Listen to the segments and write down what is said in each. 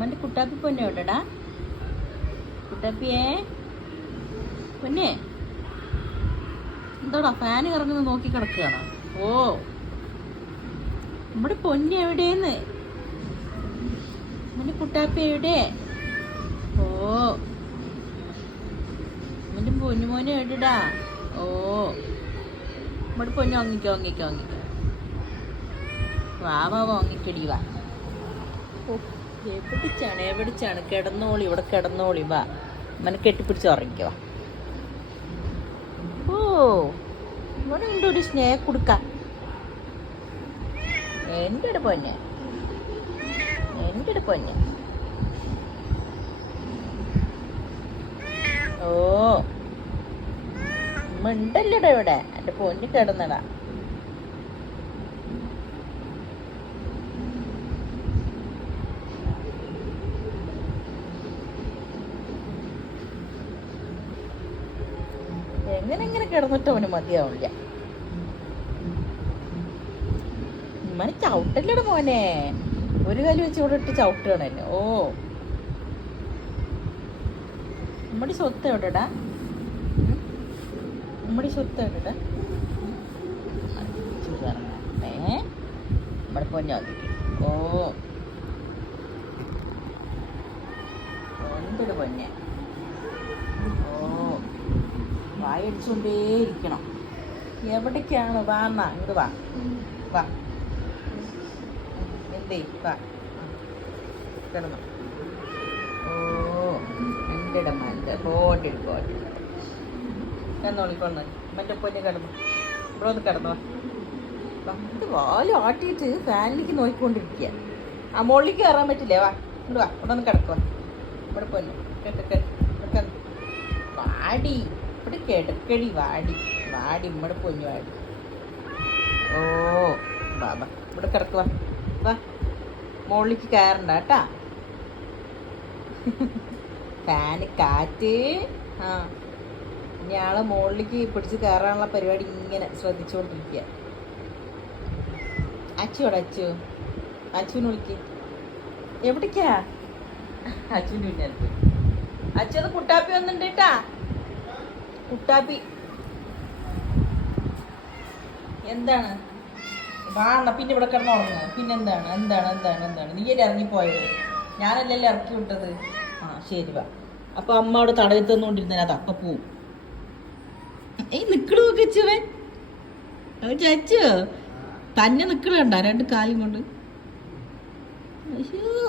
അമ്മന്റെ കുട്ടാപ്പി പൊന്നെ എവിടെടാ കുട്ടാപ്പിയേ. പൊന്നെ. എന്താടാ ഫാന് കറങ്ങുന്നത് നോക്കി കിടക്കുകയാണോ? ഓ. നമ്മുടെ പൊന്നെ എവിടെയെന്ന്? നമ്മുടെ കുട്ടാപ്പി എവിടെ? ഓ. നമ്മുടെ പൊന്നു മോനെ എവിടെടാ? ഓ. നമ്മുടെ പൊന്നു ഒങ്ങിക്കോ ഒങ്ങിക്കോ ഒങ്ങിക്കോ വാ വാ വാ ഒങ്ങിക്കടി വാ. ഓ, എവിടിച്ചാണ് എവിടിച്ചാണ്? കിടന്നോളി ഇവിടെ കിടന്നോളി വാ. മന കെട്ടിപ്പിടിച്ച് ഉറങ്ങിക്കോ. വാ. ഓ ഇവിടെ ഉണ്ട് ഒരു സ്നേഹ കൊടുക്ക എന്റെ ഒരു പൊന്നെ. എന്റെ ഒരു പൊന്നെ. ഓ മിണ്ടല്ലടാ ഇവിടെ? എന്റെ പൊന്നി കിടന്നടാ എങ്ങനെ എങ്ങനെ കിടന്നിട്ട് അവന് മതിയാവില്ല. ഉമ്മാനെ ചവിട്ടല്ലട മോനെ? ഒരു കാലം വെച്ച് ഇവിടെ ഇട്ട് ചവിട്ടുകയാണല്ലോ ഓ. ഉമ്മടി സ്വത്ത് എവിടെടാ? ഉമ്മടി സ്വത്ത് എവിടെടാ? നമ്മുടെ പൊന്നാക്കി ഓ എന്തൊരു പൊന്നെ? വായടിച്ചുകൊണ്ടേയിരിക്കണം എവിടേക്കാണ്? വാ എന്നാ ഇങ്ങോട്ട് വാ. വാ. എന്തേ? വാ. കിടന്നു. ഓ എന്റെ എന്റെ ബോട്ടിൽ. ബോട്ടിൽ കിടന്നോളിക്കൊന്ന് മറ്റേ പൊന്നെ കിടന്നു. ഇവിടെ ഒന്ന് കിടന്നു ഇത് വാൽ ആട്ടിയിട്ട് ഫാനിലേക്ക് നോക്കിക്കൊണ്ടിരിക്കുക ആ മുകളിലേക്ക് കയറാൻ പറ്റില്ലേ? വാ ഇവിടെ വാ. ഇവിടെ ഒന്ന് കിടക്കുക ഇവിടെ പൊന്നു. കേട്ടെ. വാടി. ഇവിടെ കിടക്കടി വാടി വാടി ഇമ്മടെ പൊന്നു വാടി. ഓ ബാബ വാ ഇവിടെ കിടക്കുവാ വാ മുകളിലേക്ക് കയറണ്ട കേട്ടാ. ഫാന് കാറ്റ് ആ. ഇനി ആളെ മുകളിലേക്ക് പിടിച്ച് കയറാനുള്ള പരിപാടി ഇങ്ങനെ ശ്രദ്ധിച്ചുകൊണ്ടിരിക്കുക അച്ചുവിടെ അച്ചു? അച്ചുവിനെ വിളിക്ക്. എവിടേക്കാ? അച്ചുവിന് പിന്നെ അച്ചു അത് കുട്ടാപ്പി വന്നിട്ടുണ്ട് കേട്ടാ. കുട്ടാപ്പി എന്താണ്? വാണ പിന്നെ ഇവിടെ കിടന്ന് പിന്നെന്താണ് പിന്നെ എന്താണ്? എന്താണ്? എന്താണ്? നീയല്ലേ ഇറങ്ങിപ്പോയത്? ഞാനല്ലല്ലേ ഇറക്കി വിട്ടത്? ആ ശരി വാ. അപ്പൊ അമ്മ അവിടെ തടവി തന്നുകൊണ്ടിരുന്നേ അത് അപ്പൊ പോവും. ഏയ് നിക്കണു നോക്കി അച്ചുവൻ ചച്ചു? തന്നെ നിക്കണണ്ട രണ്ട് കാലും കൊണ്ട്. അയ്യോ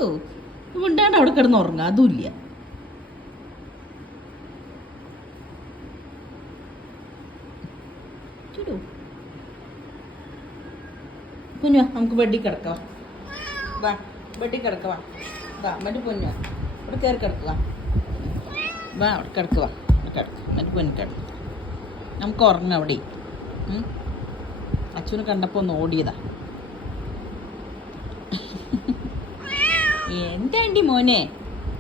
ഉണ്ടാണ്ട് അവിടെ കിടന്ന് ഉറങ്ങുക അതുമില്ല കുഞ്ഞു നമുക്ക് ബെഡിൽ കിടക്കാം. വാ ബെഡിൽ കിടക്കാം. വാ മറ്റു പൊന്നു ഇവിടെ കയറി കിടക്കുക. വാ അവിടെ കിടക്കുക. കിടക്കുക മറ്റു പൊന്നു കിടക്കുക നമുക്ക് ഉറങ്ങാം അവിടെ. അച്ഛനെ കണ്ടപ്പോൾ ഒന്ന് ഓടിയതാ. എന്താണ്ടി മോനെ?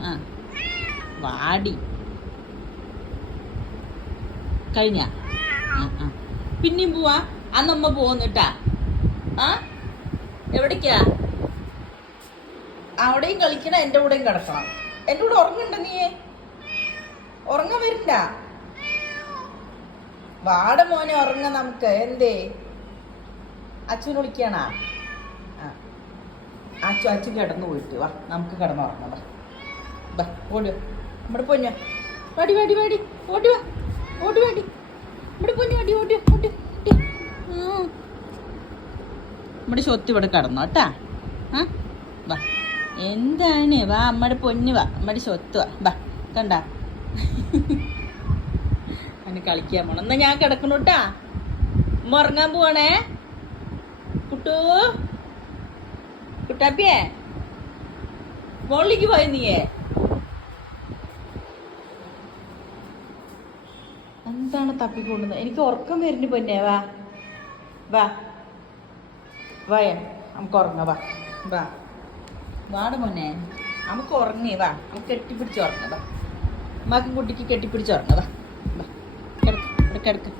ആ വാടി. കഴിഞ്ഞ? ആ ആ. പിന്നെയും പോവാ. അന്നമ്മ പോന്നിട്ടാ ആ? എവിടേക്കാ? അവിടെയും കളിക്കണം എന്റെ കൂടെയും കിടക്കണം. എന്റെ കൂടെ ഉറങ്ങണ്ട നീ ഉറങ്ങ വരണ്ട. വാട മോനെ ഉറങ്ങ നമുക്ക്. എന്തേ? അച്ഛൻ വിളിക്കണാ? ആ. അച്ചു അച്ഛൻ കിടന്നു പോയിട്ട്. വാ നമുക്ക് കിടന്നുറങ്ങാം വാ ഓടി നമ്മുടെ പൊന്നു. വാടി വാടി വാടി. ഓടി വാ. ഓടി വാടി നമ്മുടെ പൊന്നു. വാടി ഓടി ഓടി വാ, ഓടി വാ. ഉം. നമ്മുടെ സ്വത്ത് ഇവിടെ കിടന്നു കേട്ടാ? ആ? വാ. എന്താണ്? വാ അമ്മയുടെ പൊന്ന് വാ അമ്മയുടെ സ്വത്ത് വാ. വാ കണ്ട? അവന് കളിക്കാൻ പോണം. എന്നാ ഞാൻ കിടക്കണു കേട്ടാ? ഉറങ്ങാൻ പോവാണേ? കുട്ടു? കുട്ടാപ്പിയേ? മോളിലേക്ക് പോയി നീയേ? എന്താണ് തപ്പിക്കൊണ്ടുന്നത് എനിക്ക് ഉറക്കം വരുന്നു പൊന്നേ വാ. വാ. വായ നമുക്ക് ഉറങ്ങ വാ. വാ. വാട മോനെ. നമുക്ക് ഉറങ്ങേ വാ. നമുക്ക് കെട്ടിപ്പിടിച്ച് ഉറങ്ങ വാ. അമ്മക്കും കുട്ടിക്ക് കെട്ടിപ്പിടിച്ച് ഉറങ്ങ വാ. കിടക്ക് ഇവിടെ കിടക്ക്.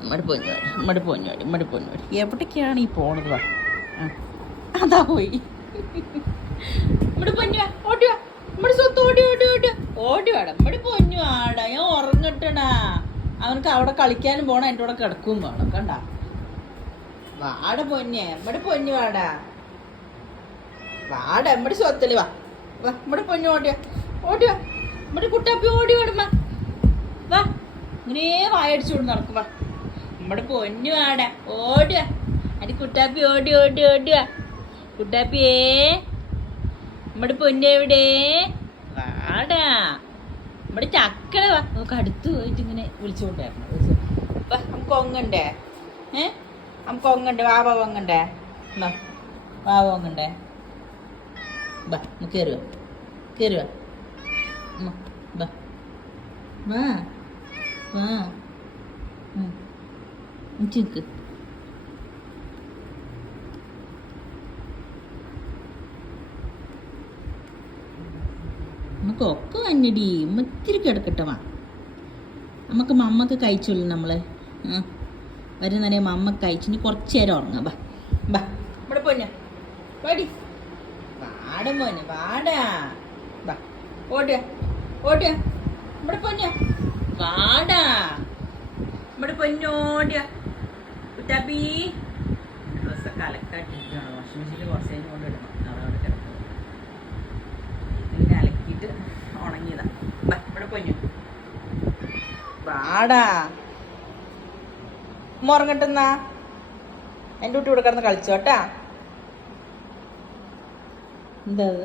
നമ്മുടെ പൊന്നുവാടി നമ്മുടെ പൊന്നുവാടി നമ്മുടെ പൊന്നുവാടി എവിടേക്കാണ് ഈ പോണത് വാ. അതാ പോയി. ഇവിടെ പൊന്നു ഓടി വാ. ഇവിടെ സ്വത്ത് ഓടി ഓടി ഓടി. ഓടി വാടാ ഇവിടെ പൊന്നു ആടാ ഞാൻ ഉറങ്ങട്ടടാ. അവനക്ക് അവിടെ കളിക്കാനും പോണം എന്റെ കൂടെ കിടക്കും വേണം കണ്ട? വാട പൊന്നെ എമ്മടെ പൊന്നു വാടാ. വാട എമ്മടെ സ്വത്തൽ വാ. വാ ഇവിടെ പൊന്നു ഓടിയ ഓടിയ. നമ്മുടെ കുട്ടാപ്പി ഓടി ഓടുമ്മ. വാ ഇങ്ങനെ വായടിച്ചോണ്ട് നടക്കും വാ. നമ്മുടെ പൊന്നു വാട ഓടുക അടി കുട്ടാപ്പി ഓടി ഓടി ഓടുക കുട്ടാപ്പിയേ നമ്മുടെ പൊന്നെവിടെ വാടാ. നമ്മുടെ ചക്കളെ വാ. നമുക്ക് അടുത്ത് പോയിട്ട് ഇങ്ങനെ വിളിച്ചുകൊണ്ടായിരുന്നു വാ നമുക്ക് ഒങ്ങണ്ടേ? ഏ? നമുക്ക് ഒങ്ങണ്ട് വാവ ഒങ്ങണ്ടേ എന്നാ വാവ ഒങ്ങണ്ടേ ബാ ഒന്ന് കയറി വാ കയറി വാ. ഉമ്മ, ബാ വാ നമുക്ക് ഒക്കെ വന്നടി ഇത്തിരി കിടക്കട്ടെ വാ. നമുക്ക് മമ്മക്ക് കഴിച്ചോളൂ നമ്മളെ ആ വരുന്നതേ നേരം അമ്മ ഇനി കുറച്ച് നേരം ഉറങ്ങാം. ബാ ബാ. ഇവിടെ പോഞ്ഞ പാടി വാട. മോനെ വാടാ. വാ ഓടുക ഓടുക. ഇവിടെ പൊന്ന വാടാ. ഇവിടെ പൊന്നോടുക കുറ്റാപ്പി ഡ്രസ്സൊക്കെ വാഷിംഗ് മെഷീനിൽ കുറച്ച് കഴിഞ്ഞ് കൊണ്ടിടണം അതവിടെ കിടക്കും. ഇങ്ങനെ അലക്കിയിട്ട് ഉണങ്ങിയതാ. വാ ഇവിടെ പൊന്നു വാടാ. മുറങ്ങട്ടെന്നാ എന്റെ കുട്ടി ഇവിടെ കിടന്ന് കളിച്ചോട്ടാ എന്താ അത്?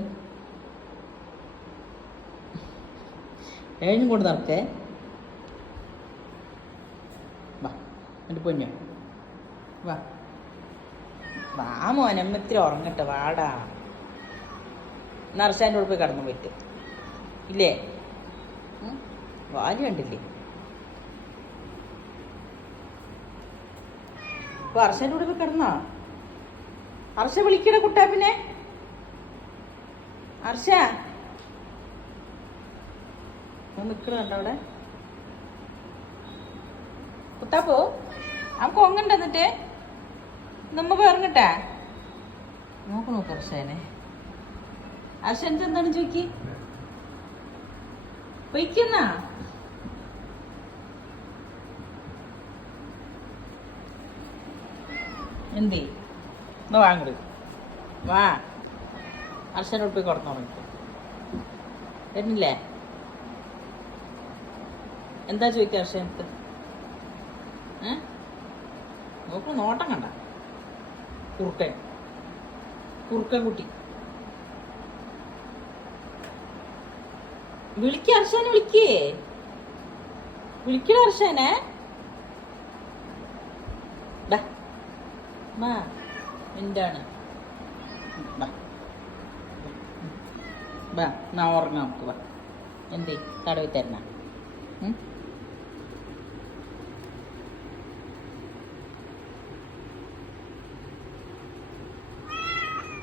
ഏഴും കൊണ്ട് നടക്കേ. വാ എന്റെ പൊന്നു. വാ. വാ മോനമ്മത്തിരി ഉറങ്ങട്ടെ വാടാ. നർശാന്റെ കൂടെ പോയി കടന്നു പോയിട്ട് ഇല്ലേ? വാൽ കണ്ടില്ലേ? ഇപ്പൊ അർഷന്റെ കൂടെ കിടന്നാ? അർഷ വിളിക്കട കുട്ടാപ്പിനെ. അർഷ. നിക്കണുണ്ടോ അവിടെ? കുത്താപ്പോ നമുക്ക് ഒങ്ങണ്ട എന്നിട്ട്? നമ്മ ഇറങ്ങട്ടെ നോക്ക് നോക്ക് അർഷനെ. അർഷൻ എന്താണ് ചോദിക്കി? പൊയ്ക്കുന്ന എന്തേ എന്നാ വാങ്ങട് വാ പോയി കിടന്നു തുടങ്ങി വരുന്നില്ലേ? എന്താ ചോദിക്കുക അർശനത്ത് ഏ? നോക്ക് നോട്ടം കണ്ട. കുറുക്കൻ. കുറുക്കൻ കുട്ടി. വിളിക്ക അർഷനെ വിളിക്കേ. വിളിക്കണ അർഷനെ മാ. എന്താണ് ബാ. നാ ഉറങ്ങാം നമുക്ക് ബാ എന്തേ? തടവി തരണ.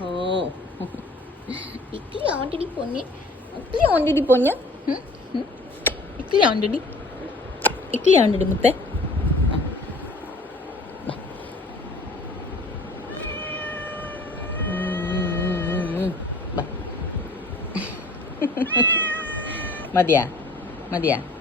ഓ. ഇക്കി ഓണ്ടടി പൊഞ്ഞ് ഇക്കി ഓണ്ടടി പൊഞ്ഞ് ഇക്കിലി ഓണ്ടിടി ഇക്കി ഉണ്ടടി മുത്തേ. 慢点慢点。